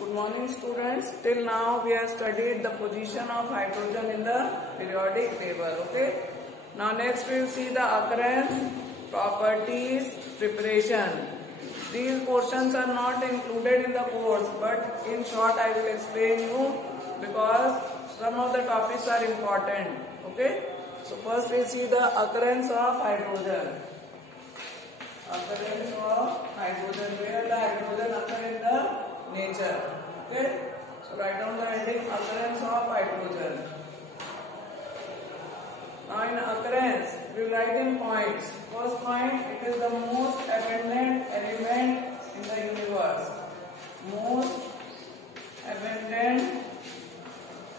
Good morning students. Till now we have studied the position of hydrogen in the periodic table. Okay. Now next we will see the occurrence, properties, preparation. These portions are not included in the course, but in short I will explain you because some of the topics are important. Okay. So first we see the occurrence of hydrogen. Occurrence of hydrogen, where the hydrogen occur in the nature. Okay, so write down the heading occurrence of hydrogen. Now in occurrence we will write in points. First point, it is the most abundant element in the universe. Most abundant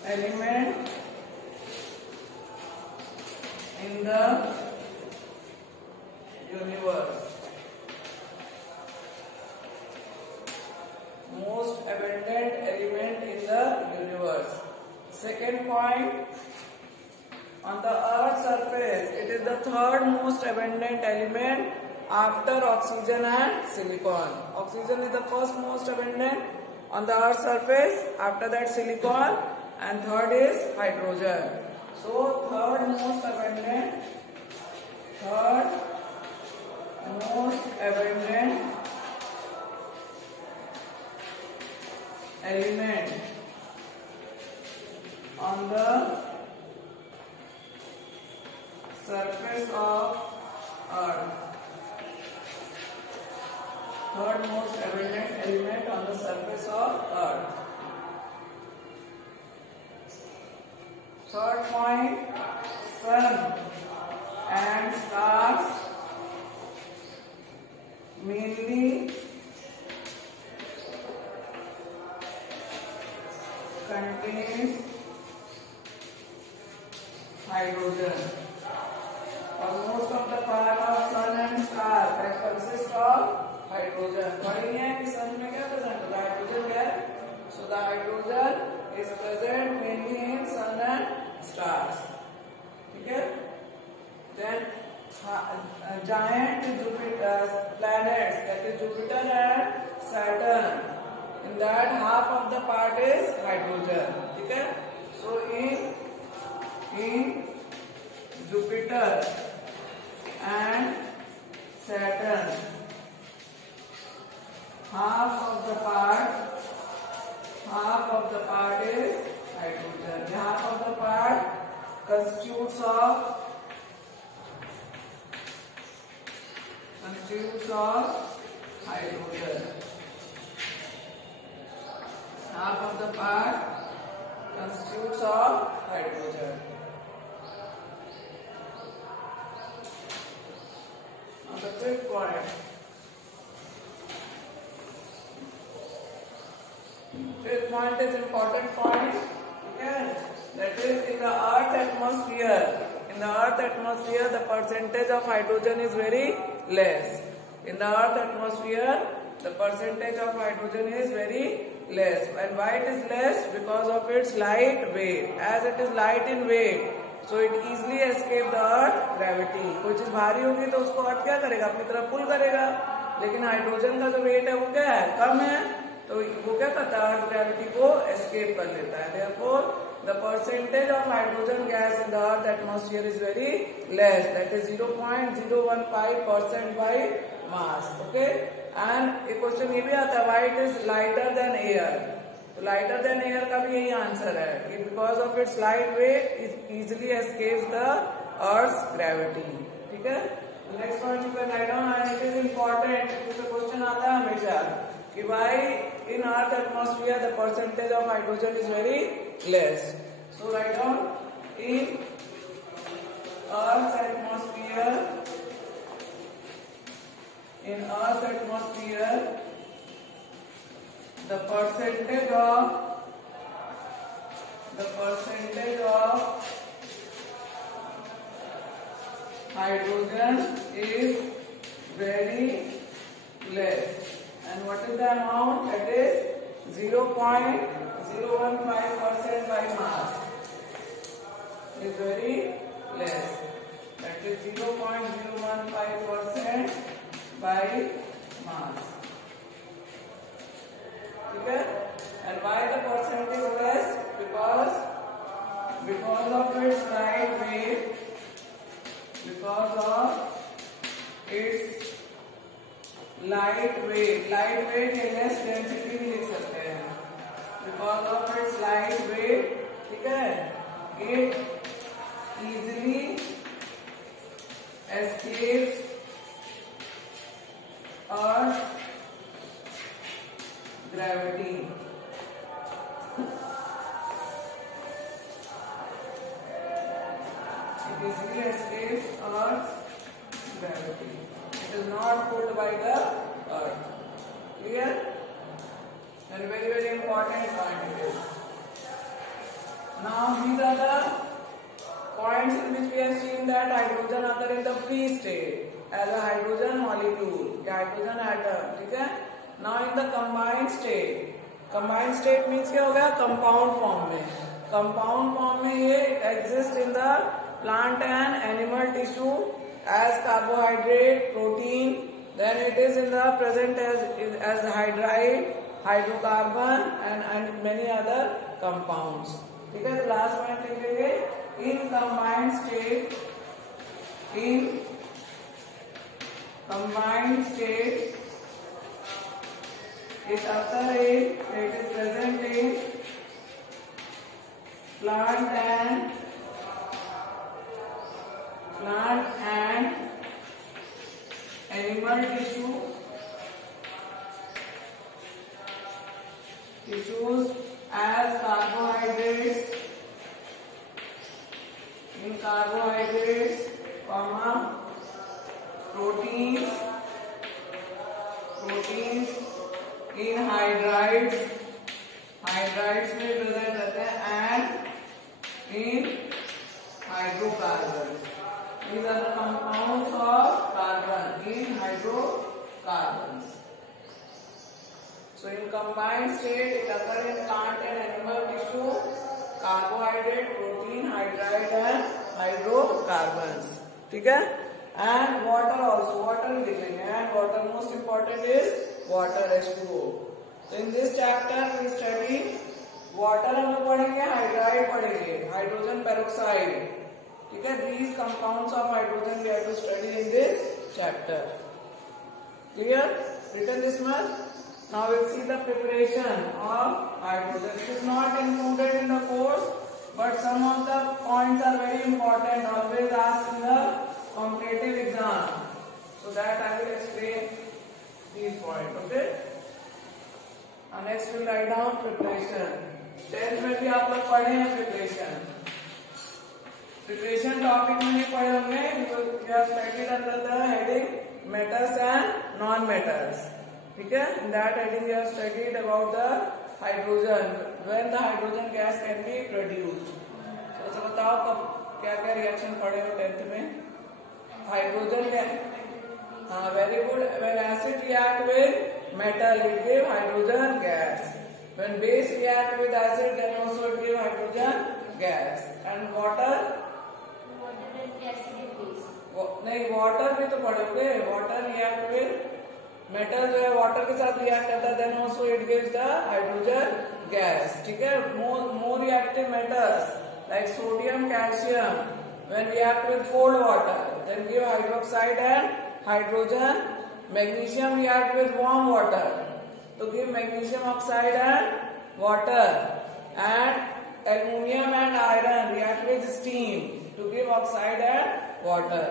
element in the universe. Most abundant element in the universe. Second point, on the Earth's surface, it is the third most abundant element after oxygen and silicon. Oxygen is the first most abundant on the Earth's surface, after that silicon, and third is hydrogen. So third most abundant element on the surface of Earth. Third most abundant element on the surface of Earth. Third point, sun and stars mainly contains hydrogen. Most of the part of sun and star that consists of hydrogen. पढ़ी है कि sun में क्या present होता है? Hydrogen है. So the hydrogen is present mainly in sun and stars. ठीक है? Then giant Jupiter planets, that is Jupiter and Saturn. In that half of the part is hydrogen. ठीक है? So in Jupiter and Saturn, half of the part is hydrogen. Half of the part constitutes of hydrogen. Half of the part constitutes of hydrogen. Now the fifth point. Fifth point is important point. Okay? That is in the Earth atmosphere. In the Earth atmosphere, the percentage of hydrogen is very less. In the Earth atmosphere, the percentage of hydrogen is very less. And why it is less? Because of its light weight. As it is light in weight, so it easily escape the Earth gravity. कोई चीज भारी होगी तो उसको अर्थ क्या करेगा? अपनी तरफ पुल करेगा. लेकिन हाइड्रोजन का जो वेट है वो क्या है? कम है. तो वो क्या करता है? अर्थ ग्रेविटी को एस्केप कर लेता है. Therefore, the percentage of hydrogen gas in the Earth atmosphere is very less. That is 0.015% by mass. Okay? And एक क्वेश्चन ये भी आता है, why it is lighter than air? तो lighter than air का भी यही आंसर है कि because of its light weight it easily escapes the Earth's gravity. ठीक है? Next one you can write down, and it is important. इससे क्वेश्चन आता है हमेशा कि why in Earth atmosphere the percentage of hydrogen is very less. So write down, in Earth's atmosphere, the percentage of hydrogen is very less. And what is the amount? That is 0.015% by mass. Is very less. That is 0.015% by mass. ठीक है? Light weight या less density भी लिख सकते हैं, because of its light weight, ठीक है, it easily escapes Earth's gravity. It easily escapes Earth's gravity. It is not pulled by the Earth. Clear? And very important point it is. Now these are the points in which we have seen that hydrogen occur in the free state as a hydrogen molecule, hydrogen atom, ठीक है. Now in the combined state means क्या हो गया, compound form में. Compound form में ये exist in the plant and animal tissue as carbohydrate, protein. Then it is in the present as hydride, hydrocarbon and many other compounds. ठीक है. तो last point लिख लेंगे. In combined state, it is present in plant and animal tissues as carbohydrates, proteins in hydrides में प्रेजेंट रहते हैं, and in hydrocarbons. These are the compounds of carbon in hydrocarbons. So in combined state it occurs in plant and animal tissue, carbohydrate, protein, hydride and hydrocarbons. ठीक है. And water also, water लिख लेंगे. And water, most important is water, H2O. So in this chapter we study water. हम लोग पढ़ेंगे हाइड्राइड, पढ़ेंगे hydrogen peroxide, ठीक है. These compounds of hydrogen we have to study in this chapter. Clear? Written this much. Now we'll see the preparation of hydrogen. It is not included in the course, but some of the points are very important, always asked in the competitive exam. So that I will explain these points. Okay. And next we'll write down preparation. 10th में भी आप लोग पढ़े हैं preparation. Preparation topic में नहीं पढ़े होंगे. We have studied under the heading metals and non-metals. ठीक है. In that heading we have studied about the hydrogen, when the hydrogen gas can be produced. तो बताओ कब क्या क्या रिएक्शन पढ़े हो 10th में. Hydrogen gas. Very good. When acid react with metal, it gives hydrogen gas. When base react with acid, then also it gives hydrogen gas. And water. Water and acid base. नहीं, water भी तो पढ़ोगे. Water react with metal, जो है water के साथ react करता है, then also it gives the hydrogen gas. ठीक है. More reactive metals like sodium, calcium, when react with cold water, then give hydroxide and hydrogen. Magnesium react with warm water, to give magnesium oxide and water. And aluminum and iron react with steam to give oxide and water.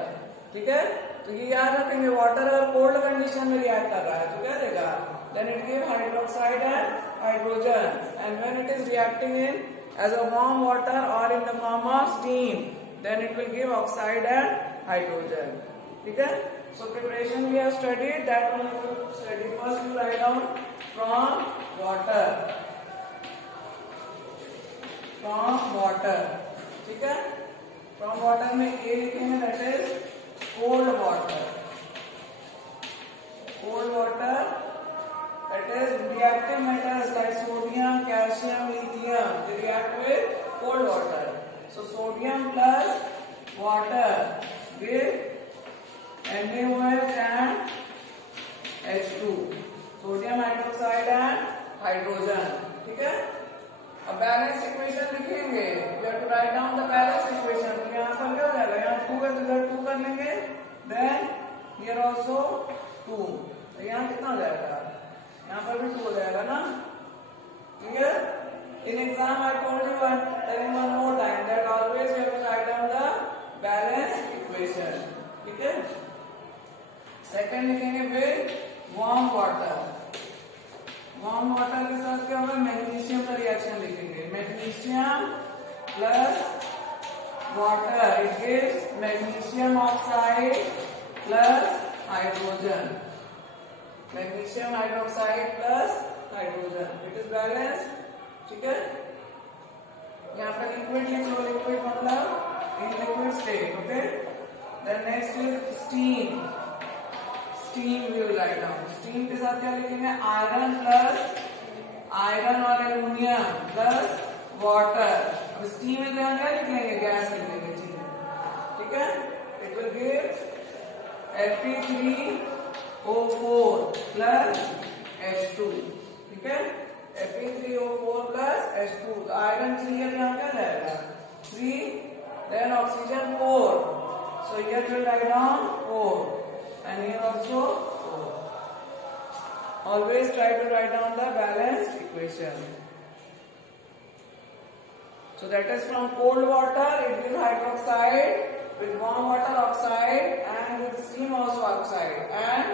ठीक है. तो ये याद रखेंगे. वाटर अगर cold condition में रिएक्ट कर रहा है तो क्या देगा, then it give hydroxide and hydrogen. And when it is reacting in as a warm water or in the form of steam, then it will give oxide and hydrogen. ठीक है. So preparation we have studied, that one we will study. First we write down from water. ठीक है. From water में A लिखेंगे, that is cold water. That is reactive metals like sodium, calcium, lithium. They react with cold water. So sodium plus water give NaOH and H2. Sodium hydroxide and hydrogen. ठीक है. अब balance equation लिखेंगे. We have to write down the balance equation. तो यहाँ पर क्या हो जाएगा, यहाँ 2 है तो इधर 2 कर लेंगे. Then here also 2. तो यहाँ कितना हो जाएगा, यहाँ पर भी 2 हो जाएगा ना, clear. In exam I told you telling one more time that always you have to write down the balance equation, ठीक है। सेकंड लिखेंगे फिर वार्म वाटर। वार्म वाटर के साथ क्या होगा, मैग्नीशियम का रिएक्शन लिखेंगे, magnesium plus water it gives magnesium oxide plus hydrogen, magnesium hydroxide plus hydrogen, it is balance, ठीक है। यहाँ पर लिक्विड लिख लो, लिक्विड मतलब in liquid state, okay. Then next is steam, steam we will write down, steam के साथ क्या लिखेंगे, आयरन प्लस आयरन और एल्यूमिनियम प्लस वाटर। अब स्टीम में क्या लिख लेंगे, गैस लिख लेंगे, ठीक है। It will give Fe3O4 plus H2, ठीक है, Fe3O4 प्लस H2, तो आयरन 3 है, यहाँ क्या जाएगा 3, then oxygen 4, so here we will write down 4 and here also 4. Always try to write down the balanced equation. So that is from cold water it gives hydroxide, with warm water oxide, and with steam also oxide and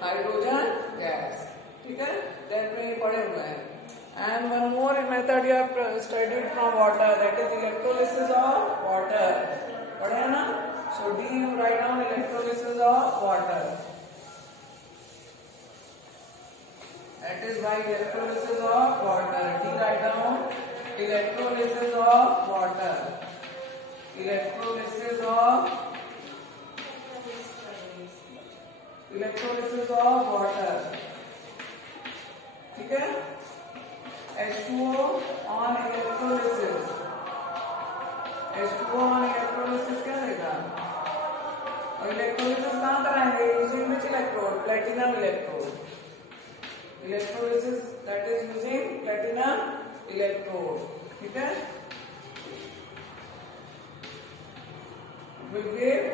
hydrogen gas, ठीक है, that में पढ़े हुए हैं। And one more method you have studied from water, that is electrolysis of water, पढ़े हैं ना। So D you write down electrolysis of water, that is by electrolysis of water, D write down electrolysis of water, electrolysis of water, ठीक है। H2O on electrolysis, H2O on electrolysis क्या देगा, और इलेक्ट्रोलिसिस कहाँ कराएंगे, using which electrode, platinum electrode, electrolysis that is using platinum electrode, ठीक है। will give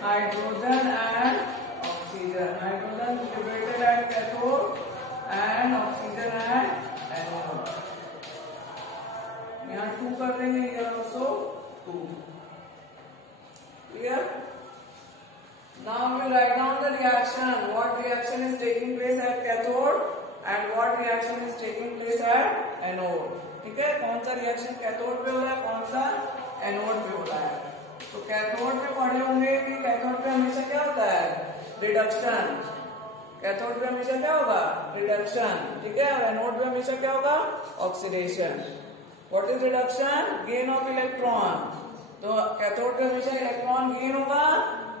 hydrogen and oxygen, hydrogen liberated at cathode and oxygen at anode, यहाँ 2 कर देंगे, here also 2, clear। Now we will write down the reaction, what reaction is taking place at cathode and what reaction is taking place at anode, ठीक है। कौन सा reaction cathode पे हो रहा है, कौन सा एनोड पे हो रहा है। तो कैथोड पे पढ़े होंगे कि कैथोड पे हमेशा क्या होता है, रिडक्शन, कैथोड पे हमेशा क्या होगा, रिडक्शन, ठीक है, और एनोड पे हमेशा क्या होगा, oxidation. What is reduction, gain of electron, तो कैथोड पे हमेशा इलेक्ट्रॉन गेन होगा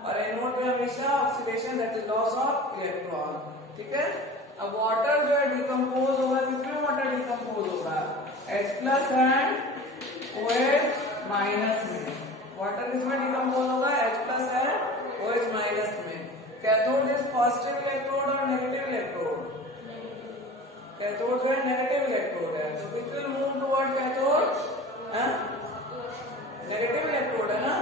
और एनोड पे हमेशा oxidation, that is loss of electron, ठीक है। अब वाटर जो है डिकम्पोज होगा, किसमें वाटर डिकम्पोज होगा, H plus and OH minus में, वाटर किसमें डिकम्पोज होगा, H plus and OH minus में। कैथोड इज पॉजिटिव इलेक्ट्रोड और नेगेटिव इलेक्ट्रोड, कैथोड जो है नेगेटिव इलेक्ट्रोड है, तो which will move toward cathode, negative electrode है ना,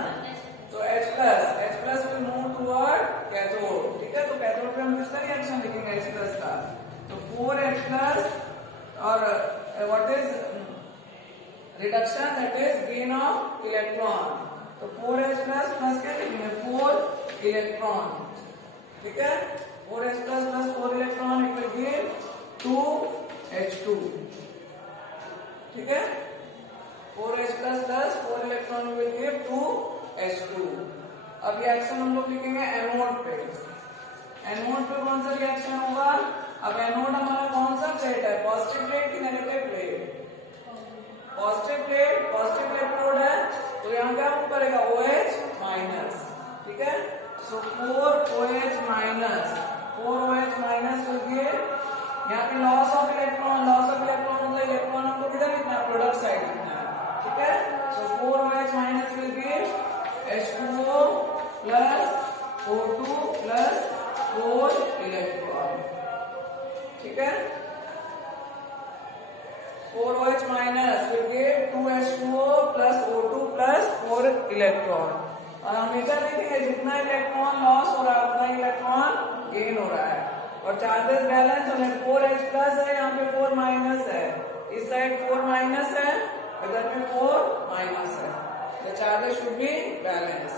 तो H plus will move toward cathode, ठीक है। तो कैथोड पे हम किसका रिएक्शन लिखेंगे, H प्लस का, तो 4H प्लस और what is reduction, that is gain of electron, तो 4H प्लस प्लस क्या लिखेंगे, 4 इलेक्ट्रॉन, ठीक है। 4H plus plus 4 electron it will give 2H2, ठीक है। 4H plus plus 4 electron will give 2H2। अब रिएक्शन हम लोग लिखेंगे एनोड पे, एनोड पे कौन सा रिएक्शन होगा, अब एनोड हमारा कौन सा प्लेट है, पॉजिटिव प्लेट की negative plate, positive plate, positive electrode है, तो यहाँ क्या मूव करेगा, OH माइनस, ठीक है। सो 4OH minus, 4OH minus will give, यहाँ पे loss of electron, loss of electron मतलब इलेक्ट्रॉन हमको किधर लिखना है, प्रोडक्ट साइड लिखना है, ठीक है। सो 4OH minus will give H2O plus O2 plus 4 इलेक्ट्रॉन, ठीक है। 4OH minus will give 2H2O plus O2 plus 4 इलेक्ट्रॉन, और हमेशा देखेंगे जितना इलेक्ट्रॉन लॉस हो रहा है उतना इलेक्ट्रॉन गेन हो रहा है, और चार्जेस बैलेंस होने 4H प्लस है, यहाँ पे 4 माइनस है, इस साइड 4 माइनस है, इधर में 4 माइनस है। The charges should be balance.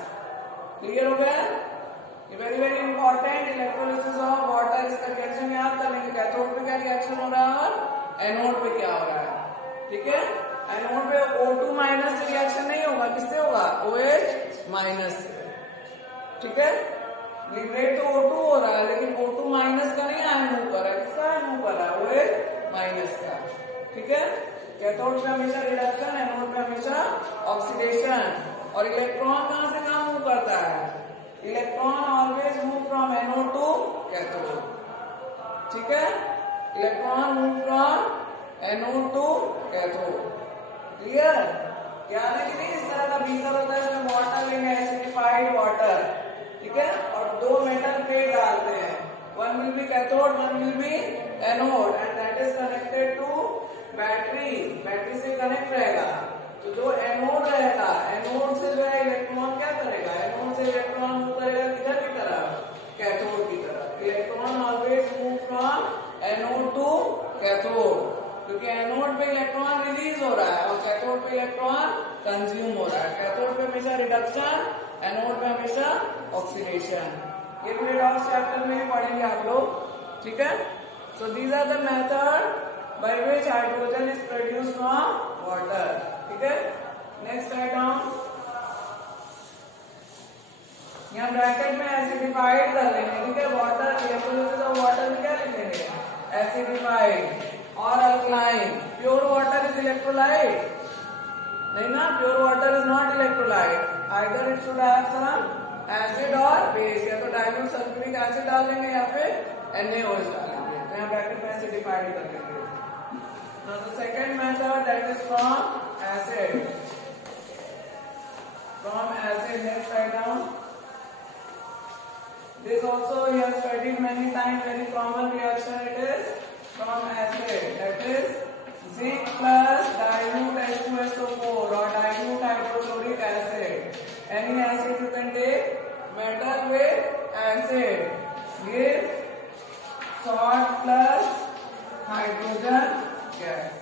Clear हो गया? ये very very important, electrolysis of water. इसका रिएक्शन याद कर लेंगे, कैथोड पे क्या रिएक्शन हो रहा है और एनोड पे क्या हो रहा है। ठीक है, एनोड पे O2 माइनस से रिएक्शन नहीं होगा, किससे होगा? OH माइनस से। ठीक है, लिबरेट तो O2 हो रहा है, लेकिन O2 माइनस का नहीं आयन मूव कर रहा है, किसका आयन मूव कर रहा है? OH माइनस का। ठीक है, कैथोड पे हमेशा रिडक्शन, एनोड पे हमेशा ऑक्सीडेशन। और इलेक्ट्रॉन कहां से कहां मूव करता है? Electron always move from anode to cathode. ठीक है, electron move from anode to cathode. Clear? क्या है कि नहीं? इस तरह का बीकर होता है, इसमें वाटर लेंगे, एसिडिफाइड वाटर। ठीक है, और दो मेटल प्लेट डालते हैं, one will be cathode, one will be anode, and that is connected to battery. Battery से कनेक्ट रहेगा। तो जो एनोड रहेगा, एनोड से जो है इलेक्ट्रॉन क्या करेगा? एनोड से इलेक्ट्रॉन मूव करेगा किधर की तरफ? कैथोड की तरफ। Electron always move from anode to cathode, क्योंकि एनोड पे इलेक्ट्रॉन रिलीज हो रहा है और कैथोड पे इलेक्ट्रॉन कंज्यूम हो रहा है। कैथोड पे हमेशा रिडक्शन, एनोड पे हमेशा ऑक्सीडेशन। ये भी रेडॉक्स चैप्टर में पढ़ेंगे आप लोग। ठीक है, so these are the method by which hydrogen is produced from water. ठीक है, नेक्स्ट राइट डाउन, यहाँ ब्रैकेट में एसिडिफाइड कर लेंगे। ठीक है, वाटर, इलेक्ट्रोलिसिस ऑफ वाटर में क्या लिख लेंगे? एसिडिफाइड और alkaline. Pure water is electrolyte नहीं ना, pure water is not electrolyte, either it should have some acid और बेस। या तो डाइल्यूट सल्फ्यूरिक एसिड डाल देंगे या फिर NaOH डालेंगे। तो यहाँ ब्रैकेट में एसिडिफाइड कर देंगे। Now the second method, that is from acid. From acid, next write down. This also you have studied many times. Very common reaction it is from acid. That is zinc plus dilute H2SO4 or dilute hydrochloric acid. Any acid you can take. Metal with acid. Give salt plus hydrogen gas.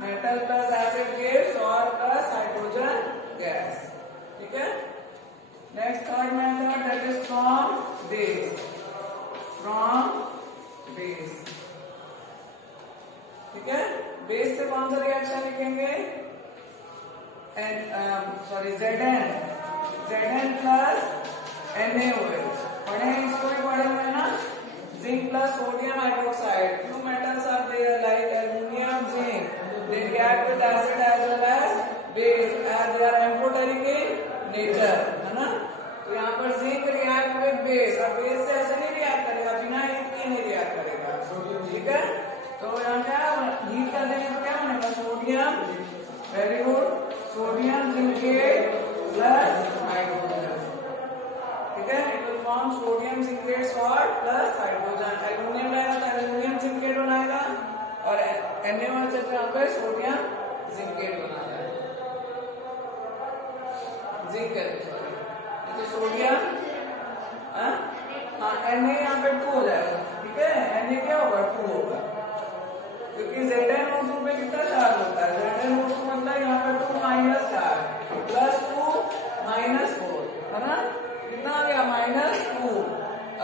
Metal plus acid gives salt plus hydrogen gas. ठीक है, next third method, that is from base. From base. ठीक है, बेस से कौन सा रिएक्शन लिखेंगे? Zn plus NaOH। पढ़े हैं, इसको भी पढ़े हुए ना। Zinc plus sodium hydroxide. Two metals are there like aluminum, zinc. They react with acid as well as base as they are amphoteric in nature, है ना। तो यहाँ पर जिंक रिएक्ट विद बेस, और बेस से ऐसे नहीं रिएक्ट करेगा, बिना हीट किए नहीं रिएक्ट करेगा। ठीक है, तो यहाँ क्या हीट कर देंगे तो क्या बनेगा? Sodium, very good, sodium zincate plus hydrogen. ठीक है, it will form sodium zincate salt plus hydrogen. Aluminium रहेगा तो एल्यूमिनियम जिंकेट बनाएगा, और NaOH यहाँ पे सोडियम जिंकेट बनाता है। जिंक है तो सोडियम, हाँ Na यहाँ पे 2 हो जाएगा। ठीक है, Na क्या होगा? 2 होगा, क्योंकि ZnO2 पे कितना चार्ज होता है? ZnO2 मतलब यहाँ पे 2 माइनस चार्ज प्लस 2 माइनस 4, है ना। कितना आ गया? -2।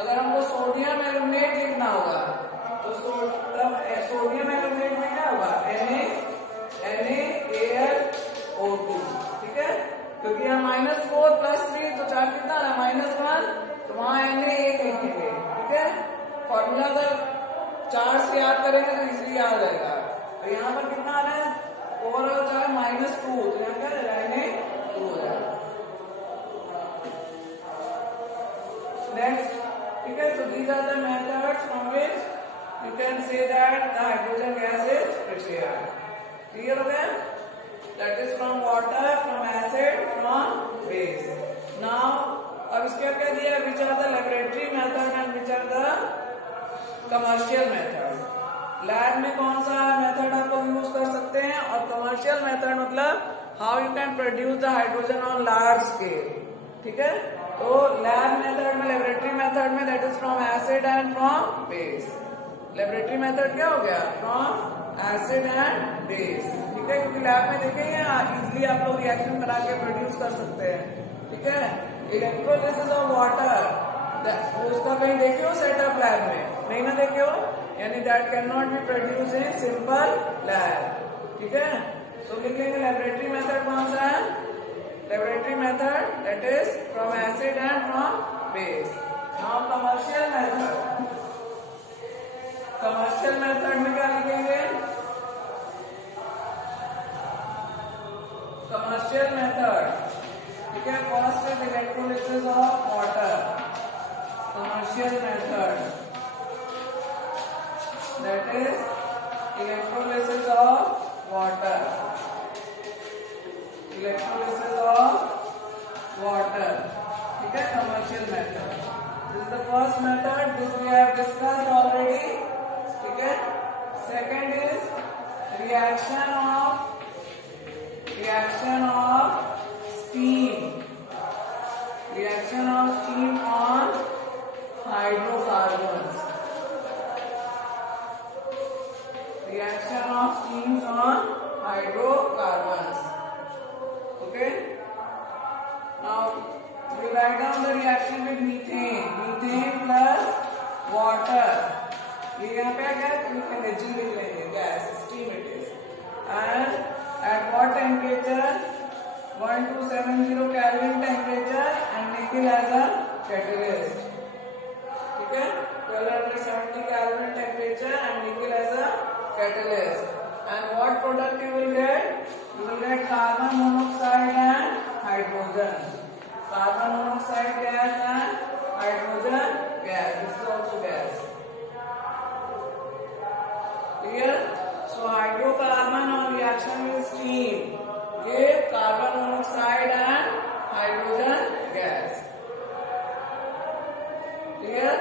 अगर हमको सोडियम एल्यूमिनेट लिखना होगा तो सोडियम एल्यूमिनेट में क्या होगा? NaAlO2। ठीक है, क्योंकि यहाँ -4 प्लस 3 तो चार्ज कितना आ रहा है? -1, तो वहां Na 1 लिखेंगे। ठीक है, फॉर्मूला अगर चार्ज से याद करेंगे तो इजिली याद आ जाएगा। तो यहाँ पर कितना आ रहा है? ओवरऑल चार्ज -2, तो यहाँ क्या रहेगा? Na2 हो जाएगा। नेक्स्ट, ठीक है, so these are the methods from which you can say that the hydrogen gas is prepared. Clear हो गया? That is from water, from acid, from base. Now, अब इसके क्या दिया? Which are the laboratory method and which are the commercial method? Lab में कौन सा मेथड आप लोग यूज कर सकते हैं, और कमर्शियल मेथड मतलब how you can produce the hydrogen on large scale. ठीक है, तो लैब मेथड में, लेबोरेटरी मेथड में that is from acid and from base. Laboratory method क्या हो गया? From acid and base. ठीक है, क्योंकि लैब में देखेंगे इजिली आप लोग रिएक्शन करा के प्रोड्यूस कर सकते हैं. ठीक है, इलेक्ट्रोलिसिस ऑफ वाटर उसका कहीं देखे हो सेटअप लैब में? नहीं ना देखे हो, यानी that can not be produce in simple lab. ठीक है, तो लिखेंगे लेबोरेटरी मेथड कौन सा है? Laboratory method that is from acid and from base. Now commercial method. Commercial method में क्या लिखेंगे? Commercial method. ठीक है, first is electrolysis of water. Commercial method, that is electrolysis of water. Electrolysis of water. ठीक है, commercial method. This is the first method. This we have discussed already. ठीक है. Second is reaction of steam. Reaction of steam on hydrocarbons. Reaction of steams on hydrocarbons. Okay. Now we write down the reaction with methane. Methane plus water. ये यहाँ पे क्या है? G लिख लेंगे. Gas, steam it is. And at what temperature? 1270 Kelvin temperature and nickel as a catalyst. 1270 Kelvin temperature and nickel as a catalyst. And what product you will get? You will get carbon monoxide and hydrogen. Carbon monoxide gas and hydrogen gas. This is also gas. Clear? So hydrocarbon on reaction with steam give carbon monoxide and hydrogen gas. Clear?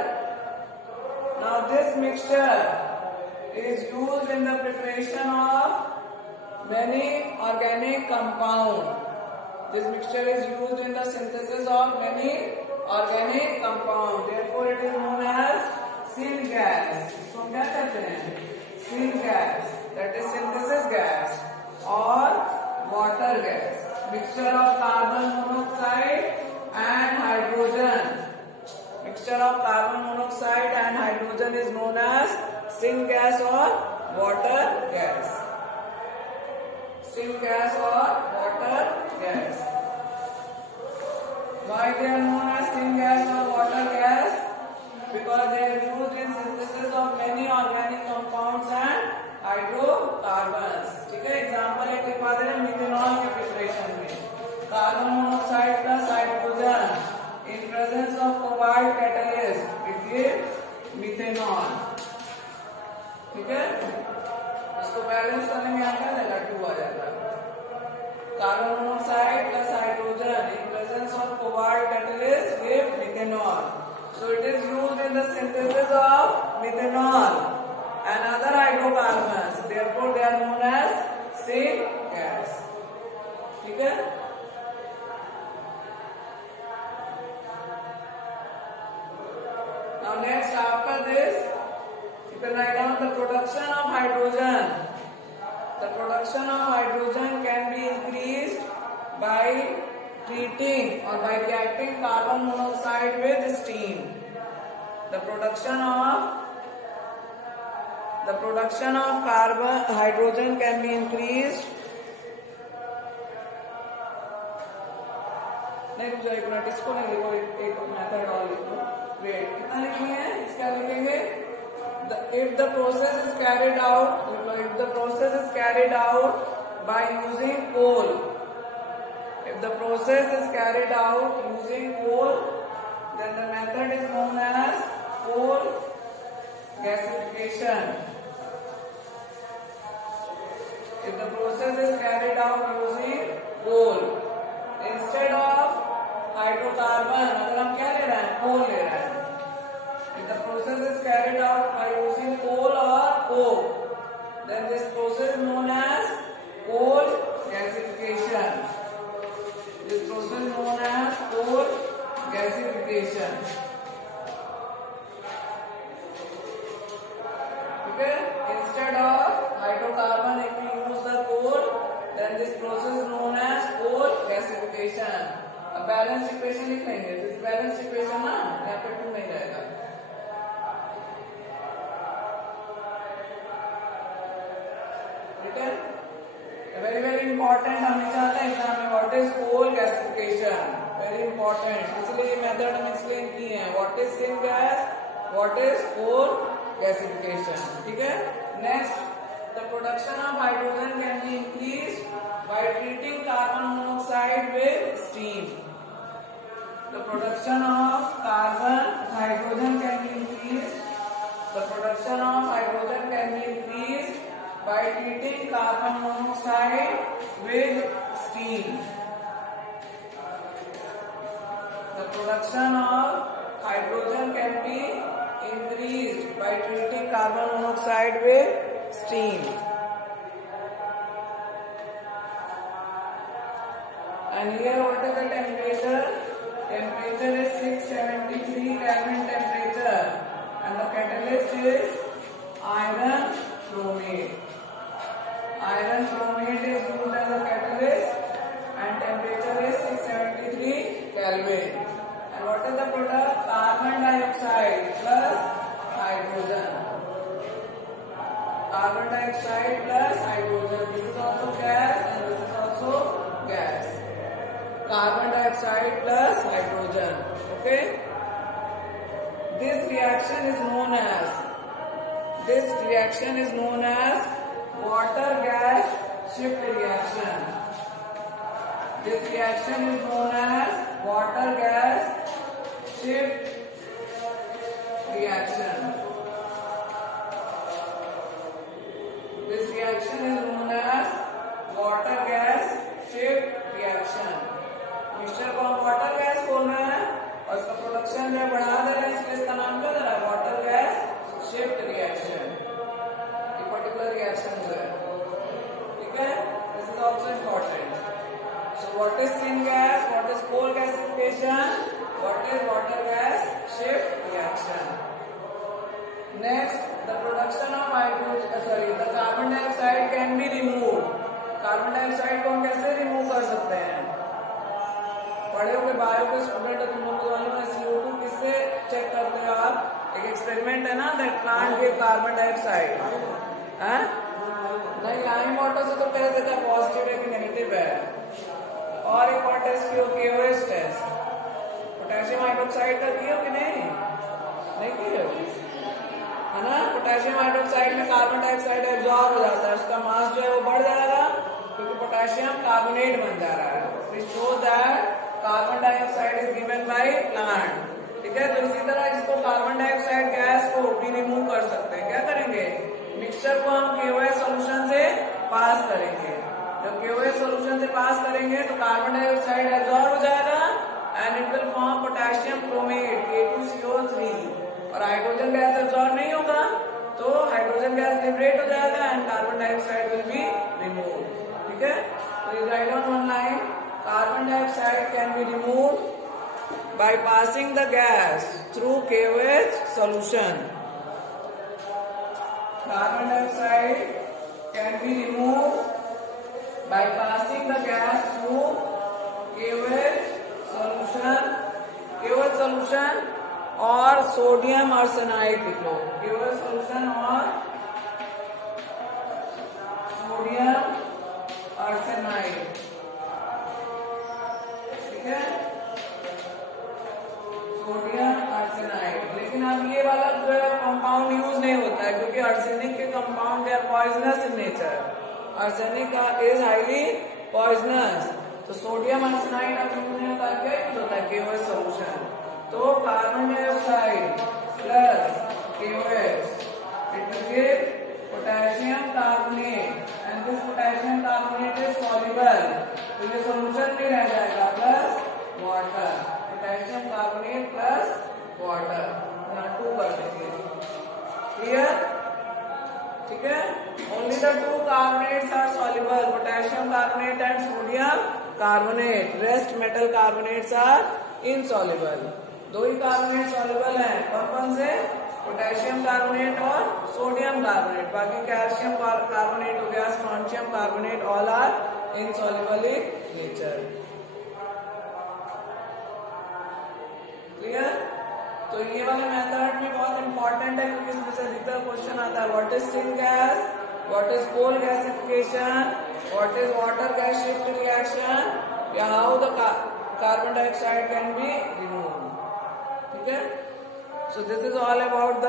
Now this mixture is used in the preparation of many organic compounds. This mixture is used in the synthesis of many organic compounds. Therefore, it is known as syngas. इसको क्या कहते हैं? Syngas. That is synthesis gas or water gas. Mixture of carbon monoxide and hydrogen. Mixture of carbon monoxide and hydrogen is known as syngas or water gas. Syngas or water gas. Why they are known as syngas or water gas? Because they are used in synthesis of many organic compounds and hydrocarbons. ठीक है, एग्जाम्पल एक लिखवा दे रहे हैं मिथेनॉल के प्रिपरेशन में. Carbon monoxide plus hydrogen in presence of cobalt catalyst it gives methanol. ठीक है, इसको बैलेंस करने में आता है 2 आ जाता है. Carbon monoxide plus hydrogen in presence of cobalt catalyst give methanol. So it is used in the synthesis of methanol and other hydrocarbons. Therefore they are known as syngas. ठीक है. Now next, after this, you can write down the production of hydrogen. The production of hydrogen can be increased by treating or by reacting carbon monoxide with steam. The production of hydrogen can be increased. नहीं रुक जाओ एक मिनट, इसको नहीं लिखो, एक मेथड और लिखो. वेट, कितना लिखनी है? इसका लिखेंगे if the process is carried out by using coal. If the process is carried out using coal, then the method is known as coal gasification. If the process is carried out using coal instead of hydrocarbon, अगर हम क्या ले रहे हैं? कोल ले रहे हैं. If the process is carried out by using coal or coke, then this process is known as coal gasification. This process is known as coal gasification. अब बैलेंस इक्वेशन लिख लेंगे। बैलेंस इक्वेशन ना यहाँ पे 2 नहीं रहेगा। ठीक है, वेरी वेरी इंपॉर्टेंट हमेशा आता है एग्जाम में। What is coal gasification, very important, इसलिए मेथड हम एक्सप्लेन किए हैं। What is syn gas, what is coal gasification. ठीक है, next, the production of hydrogen can be increase by treating carbon monoxide with steam. The production of hydrogen can be increased. The production of hydrogen can be increased by treating carbon monoxide with steam. The production of hydrogen can be increased by treating carbon monoxide with steam. And here what is the temperature? Temperature is 673 Kelvin temperature, and the catalyst is iron chromate. Iron chromate is used as a catalyst, and temperature is 673 Kelvin. And what is the product? Carbon dioxide plus hydrogen. Carbon dioxide plus hydrogen. This is also gas, and this is also gas. Carbon dioxide plus hydrogen. Okay, this reaction is known as water gas shift reaction. This reaction is known as water gas shift reaction. This reaction is known as water gas shift reaction. Mixture को हम water gas बोल रहे हैं और इसका प्रोडक्शन जो बढ़ा दे रहे हैं, इसलिए इसका नाम क्या दे रहा है? Water gas shift reaction. ये पर्टिकुलर रिएक्शन जो है, ठीक है, this is also important. So what is syn gas, what is coal gasification, what is water gas shift reaction. Next, the production of the carbon dioxide can be remove. Carbon dioxide को हम कैसे रिमूव कर सकते हैं? बड़े होकर बायो के स्टूडेंट है, तुम लोग को मालूम है CO2 किससे चेक करते हो आप? एक एक्सपेरिमेंट है ना, that plant give carbon dioxide. नहीं, लाइम वाटर से तो टेस्ट देता है पॉजिटिव है कि नेगेटिव है। और एक और टेस्ट किया KOH टेस्ट, पोटेशियम हाइड्रोक्साइड का किया कि नहीं किया है ना? पोटेशियम हाइड्रोक्साइड में कार्बन डाइऑक्साइड एब्जॉर्ब हो जाता है, उसका मास जो है वो बढ़ जाएगा क्योंकि पोटेशियम कार्बोनेट बन जा रहा है। We show that carbon dioxide is given by plant. ठीक है, तो इसी तरह इसको कार्बन डाइऑक्साइड गैस को भी रिमूव कर सकते हैं। क्या करेंगे? मिक्सचर को हम KOH सॉल्यूशन से पास करेंगे। जब KOH सॉल्यूशन से पास करेंगे तो कार्बन डाइऑक्साइड एब्जॉर्ब हो जाएगा and it will form potassium chromate K2CO3, और हाइड्रोजन गैस एब्जॉर्ब नहीं होगा तो हाइड्रोजन गैस लिबरेट हो जाएगा and carbon dioxide will be remove. ठीक है, तो you right on one line, carbon dioxide can be removed by passing the gas through KOH solution. Carbon dioxide can be removed by passing the gas through KOH solution. KOH solution और sodium arsenide लिख लो। KOH solution और sodium arsenide. Sodium arsenide. लेकिन अब ये वाला compound use नहीं होता है क्योंकि आर्सेनिक के compound they are poisonous in nature. Arsenic is highly poisonous, तो सोडियम आर्सेनाइड अब यूज नहीं होता है। क्या यूज होता है? KOH solution. तो carbon dioxide plus KOH it will give potassium carbonate and this potassium carbonate is soluble, तो ये सॉल्यूशन में रह जाएगा plus water, potassium carbonate plus water. यहाँ 2 कर देंगे। क्लियर? ठीक है, only the 2 carbonates are soluble, potassium carbonate and sodium carbonate. Rest metal carbonates are insoluble. 2 ही कार्बोनेट सॉल्युबल हैं, कौन से? पोटेशियम कार्बोनेट और सोडियम कार्बोनेट। बाकी कैल्शियम कार्बोनेट हो गया, strontium carbonate, all are insoluble in nature. Clear? तो ये वाले मेथड में बहुत इंपॉर्टेंट है क्योंकि इसमें से अधिकतर क्वेश्चन आता है what is syn gas, what is coal gasification, what is water gas shift reaction, या how the carbon dioxide can be removed. ठीक है? So this is all about the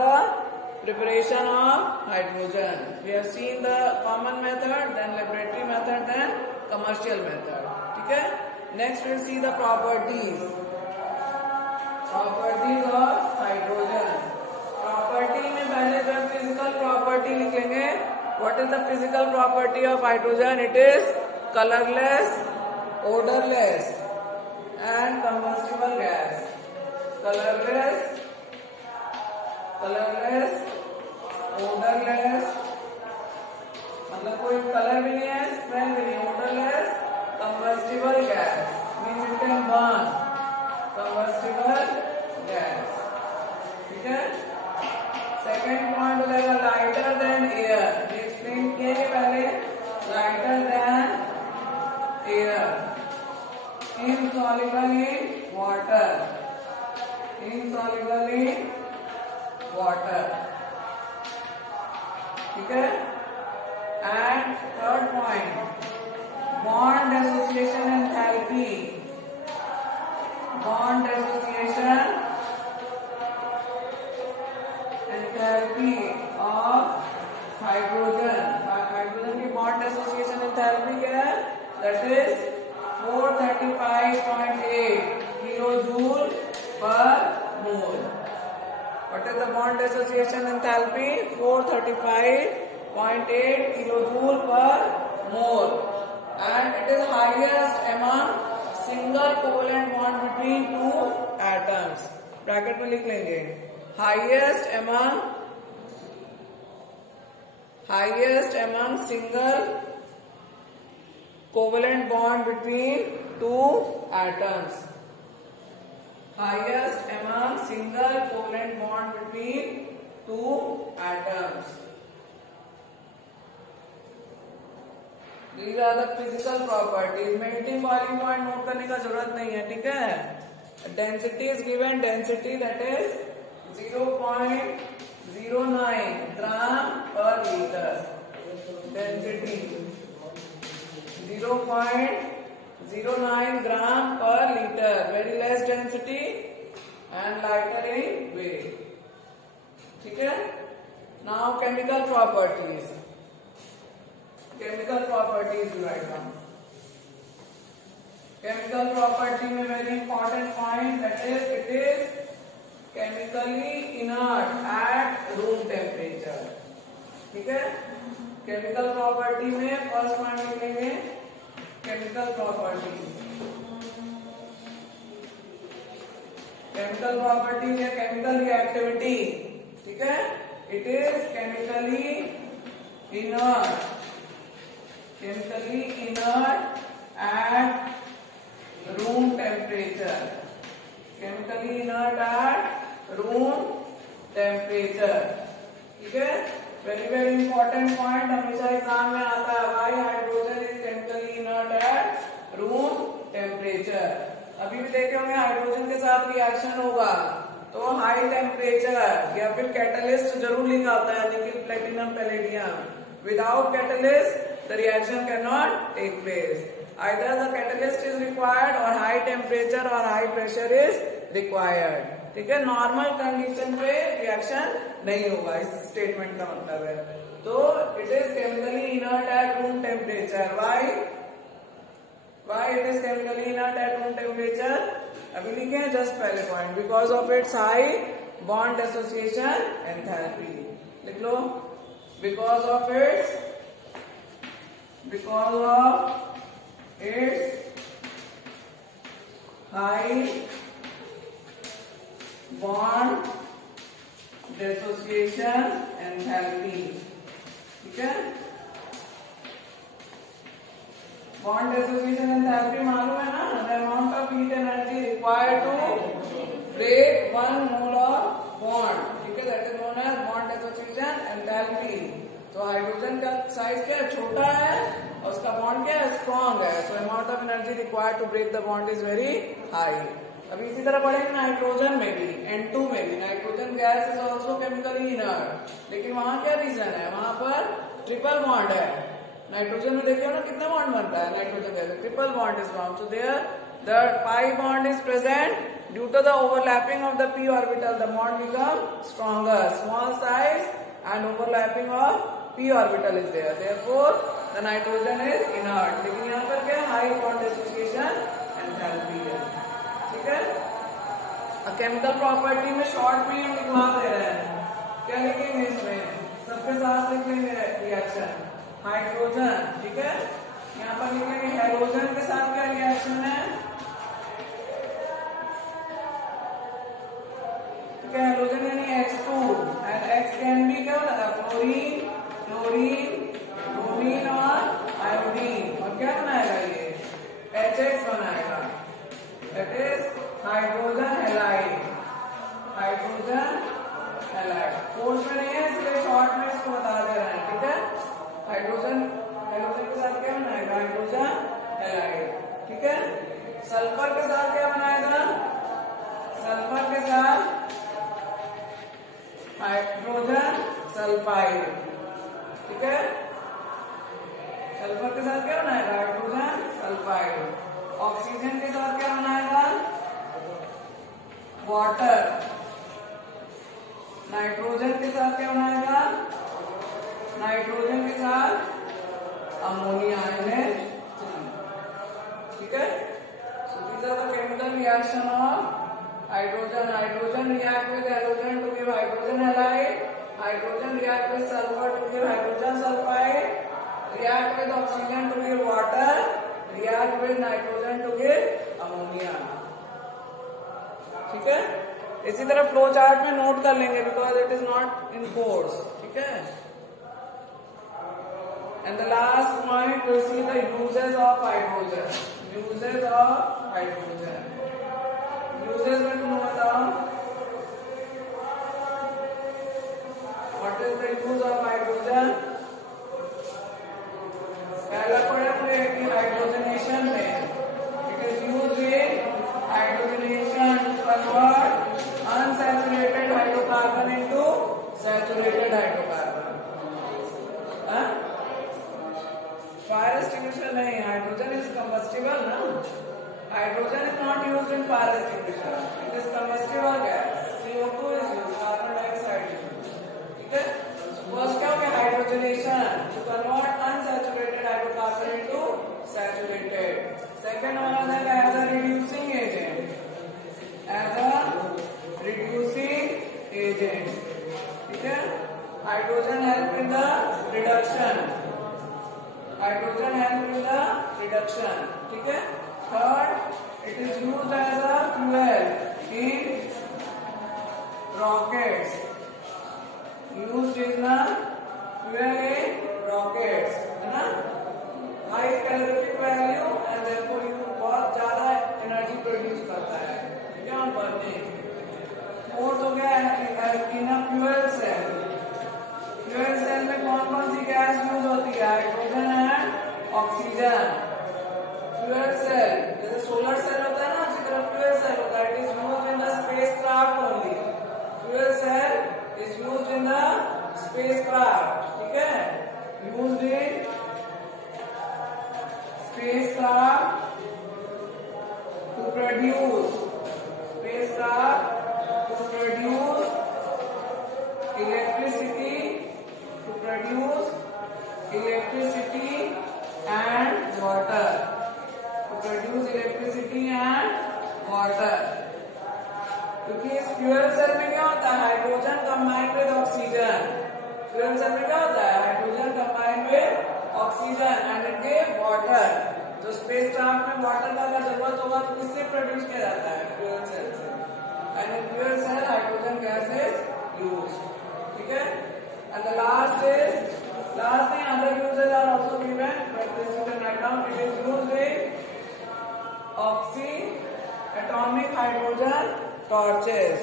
preparation of hydrogen. We have seen the common method, then laboratory method, then commercial method. ठीक है? Next we'll see the properties. Properties of hydrogen. Property में पहले जब physical property लिखेंगे, what is the physical property of hydrogen? It is colorless, odorless, and combustible gas. Colorless, odorless, मतलब कोई कलर भी नहीं है, स्मेल भी नहीं, odorless, combustible gas means it can burn, combustible gas. ठीक है? सेकेंड पॉइंट हो जाएगा लाइटर देन एयर. एक्सप्लेन किए पहले, lighter than air, insoluble in water, insoluble in water. ठीक है? And third point, bond association enthalpy. Bond association enthalpy of hydrogen. Hydrogen की bond association enthalpy क्या है? दैट इज 435.8 किलोजूल पर मोल. What is the bond association enthalpy? 435.8 kilojoule per mole, and it is highest among single covalent bond between two atoms. Bracket में लिख लेंगे highest among single covalent bond between two atoms. Highest among single covalent bond between two atoms. These are the physical properties. Melting boiling point note करने का जरूरत नहीं है. ठीक है? Density is given. Density that is 0.09 gram per liter. Density 0.09 gram per liter. Very less density and lighter in weight. ठीक है? Now chemical properties. Chemical properties you write down. Chemical property में very important point that is it is chemically inert at room temperature. ठीक है? Chemical property में first point लिखेंगे chemical properties. Chemical properties या chemical reactivity. ठीक है? It is chemically inert. Chemically inert at room temperature. Chemically inert at room temperature. ठीक है? Very very important point. हमेशा एग्जाम में आता है. Why hydrogen is chemically inert at room temperature. अभी भी देखे होंगे हाइड्रोजन के साथ रिएक्शन होगा तो हाई टेम्परेचर या फिर कैटलिस्ट जरूर लिखा होता है, nickel platinum palladium. Without catalyst the reaction can not take place. Either the catalyst is required और हाई टेम्परेचर और हाई प्रेशर इज रिक्वायर्ड. ठीक है? नॉर्मल कंडीशन पे रिएक्शन नहीं होगा, इस स्टेटमेंट का मतलब है. तो it is chemically inert at room temperature. Why it is chemically inert at room temperature? अभी लिखे हैं जस्ट पहले point. Because of its high bond association enthalpy. लिख लो. Because of its high bond association enthalpy. ठीक है? Bond association enthalpy मालूम है ना? The amount of heat energy required to break 1 mole of bond. ठीक है? That is known as bond association enthalpy. तो हाइड्रोजन का साइज क्या है? छोटा है और उसका बॉन्ड क्या है? स्ट्रॉन्ग है. So amount of energy required to break the bond is very high. अभी इसी तरह पढ़ेंगे नाइट्रोजन में भी, N2 में भी। Nitrogen gas is also chemically inert, लेकिन वहां क्या रीजन है, वहां पर ट्रिपल बॉन्ड है। नाइट्रोजन में देखिए ना कितना बॉन्ड बनता है nitrogen gas, triple bond is formed, so there the pi bond is present. Due to the overlapping of the p orbital, the bond becomes stronger. Small size and overlapping of p orbital is there. Therefore, the nitrogen is inert. लेकिन यहाँ पर क्या high bond association enthalpy है, ठीक है। Chemical property में शॉर्ट में हम लिखवा दे रहे हैं, क्या लिखेंगे इसमें, सबके साथ लिख लेंगे रिएक्शन। हाइड्रोजन, ठीक है, यहाँ पर लिखेंगे हाइड्रोजन के साथ क्या रिएक्शन है, हाइड्रोजन यानी H2 and X can be क्या होता है, फ्लोरीन, क्लोरीन, ब्रोमीन और आयोडीन, और क्या बनाएगा ये HX बनाएगा, that is hydrogen halide. Hydrogen halide course में नहीं है इसलिए शॉर्ट में इसको बता दे रहे हैं, ठीक है। हाइड्रोजन के साथ क्या बनाएगा, हाइड्रोजन हैलाइड, ठीक है। सल्फर के साथ क्या बनाएगा, सल्फर के साथ हाइड्रोजन सल्फाइड, ठीक है। सल्फर के साथ क्या बनाएगा, हाइड्रोजन सल्फाइड। ऑक्सीजन के साथ क्या बनाएगा, वाटर। नाइट्रोजन के साथ क्या बनाएगा, नाइट्रोजन के साथ अमोनिया, ठीक है। So these are the chemical reaction of hydrogen. Hydrogen react with halogen to give hydrogen halide. Hydrogen react with sulfur to give hydrogen sulfide. React with oxygen to give water. React with nitrogen to give ammonia. ठीक है, इसी तरह flow chart में नोट कर लेंगे because it is not in course, ठीक है। And the last point we'll see the uses of hydrogen. Uses of hydrogen. Uses में तुम बताओ, what is the use of hydrogen? पहला पढ़ा हमने कि हाइड्रोजनेशन में it is used in hydrogenation to convert unsaturated hydrocarbon into saturated hydrocarbon. Fire extinguisher नहीं, hydrogen is combustible ना, hydrogen is not used in fire extinguisher, it is combustible gas, CO2 is used, carbon dioxide is used, ठीक है। First क्या हो गया, hydrogenation to convert unsaturated hydrocarbon into saturated. Second वाला है as a reducing agent, as a reducing agent, ठीक है। Hydrogen help in the reduction, hydrogen help in the reduction, ठीक है। Third, it is used as a fuel in rockets, used in the fuel in rockets, है ना। High calorific value and therefore you बहुत ज्यादा energy produce करता है, ठीक है, ऑन बर्निंग। फोर्थ हो गया in a fuel cell, fuel cell में कौन कौन सी गैस यूज होती है, hydrogen and oxygen. Fuel cell जैसे सोलर सेल होता है ना, उसी तरह फ्यूल सेल होता है, it is used in the spacecraft only, fuel cell is used in the spacecraft, ठीक है, used in spacecraft to produce, spacecraft to produce electricity, to produce electricity and water, to produce electricity and water। क्योंकि इस fuel cell में क्या होता है, hydrogen combined with oxygen, fuel cell में क्या होता है, hydrogen combined with oxygen and it give water. तो स्पेसक्राफ्ट में वाटर का अगर जरूरत होगा तो किससे प्रोड्यूस किया जाता है, फ्यूल सेल से, and in fuel cell hydrogen gas is used, ठीक है। And the last thing, other uses are also given, but this you can write down. It is used in oxy-atomic hydrogen torches,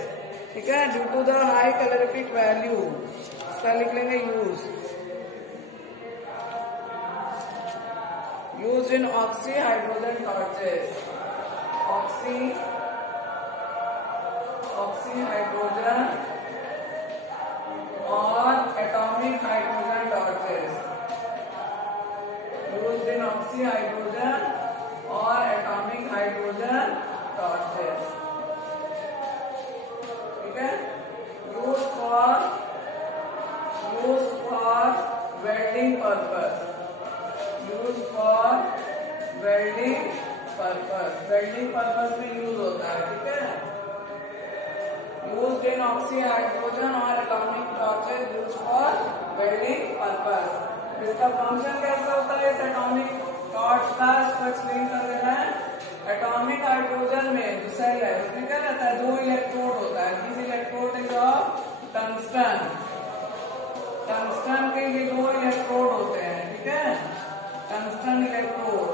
ठीक है, due to the high calorific value, इसका लिख लेंगे use, used in oxy hydrogen torches, oxy oxyhydrogen or atomic hydrogen torches. Used in oxyhydrogen or atomic hydrogen torches. Okay? Used for welding purpose. Used for welding purpose. Welding purpose में यूज होता है, ठीक है? Used in oxyhydrogen or atomic torches used for welding purpose. इसका फंक्शन कैसा होता है इस एटॉमिक टॉर्च का, इसको एक्सप्लेन कर देना है। एटॉमिक हाइड्रोजन में जो सेल है उसमें क्या रहता है, 2 इलेक्ट्रोड होता है। This electrode is of tungsten. Tungsten के ये 2 इलेक्ट्रोड होते हैं, ठीक है? Tungsten electrode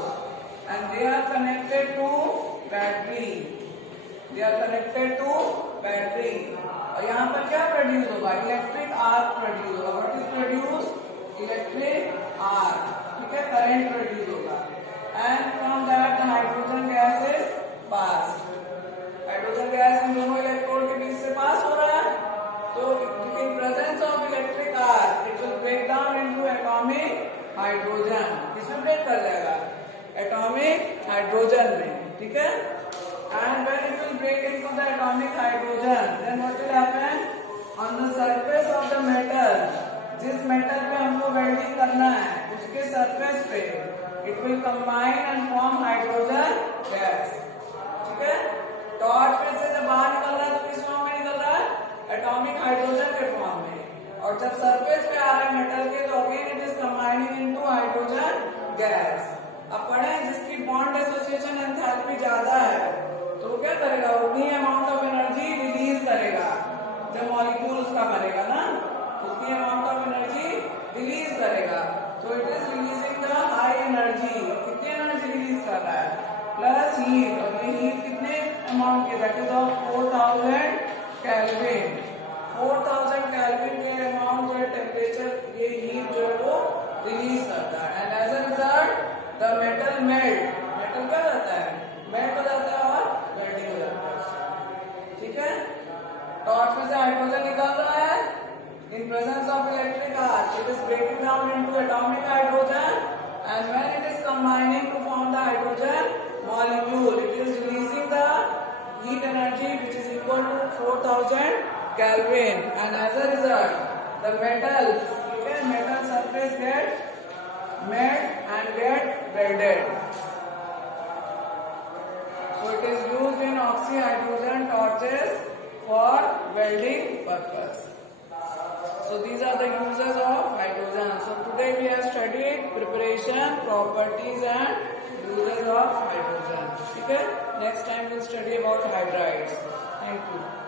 and they are connected to battery. They are connected to battery. और यहाँ पर क्या प्रोड्यूस होगा, इलेक्ट्रिक आर्क प्रोड्यूस होगा। What is produce, electric arc, ठीक है? करंट प्रोड्यूस होगा and from that the hydrogen gases pass. Hydrogen gas इन दोनों इलेक्ट्रोड के बीच से पास हो रहा है, तो in presence of electric arc it will break down into atomic hydrogen. किसमें ब्रेक कर जाएगा, एटॉमिक हाइड्रोजन में, ठीक है? And when it will break into the atomic hydrogen then what will happen, on the surface of the metal, जिस metal पे हमको welding करना है उसके सरफेस पे it will combine and form hydrogen gas, ठीक है? टॉर्च में से जब बाहर निकल रहा है तो किस फॉर्म में निकल रहा है, एटॉमिक हाइड्रोजन के फॉर्म में। और जब सरफेस पे आ रहा है मेटल के तो again it is combining into hydrogen gas. अब पढ़े जिसकी बॉन्ड एसोसिएशन एंथैल्पी ज्यादा है तो वो क्या करेगा, उतनी अमाउंट ऑफ एनर्जी रिलीज करेगा। जब मॉलिक्यूल उसका बनेगा ना, उतनी अमाउंट ऑफ एनर्जी रिलीज करेगा। तो it is releasing the high energy. कितनी एनर्जी रिलीज कर रहा है, प्लस हीट। और ये हीट कितने अमाउंट की, दैट इज ऑफ 4000 केल्विन। 4000 केल्विन के अमाउंट जो है टेम्परेचर, ये हीट जो है वो रिलीज करता है। And as a result the metal melt. Metal क्या जाता है, मेल्ट हो जाता है और वेल्डिंग हो जाता है, ठीक है? टॉर्च में से हाइड्रोजन निकल रहा है in presence of electric arc, it is breaking down into atomic hydrogen and when it is combining to form the hydrogen molecule, it is releasing the heat energy which is equal to 4000 Kelvin and as a result the metals, okay, metal surface get melt and get welded. So it is used in oxyhydrogen torches for welding purpose. So these are the uses of hydrogen. So today we have studied preparation, properties and uses of hydrogen. Okay? Next time we'll study about hydrides. Thank you.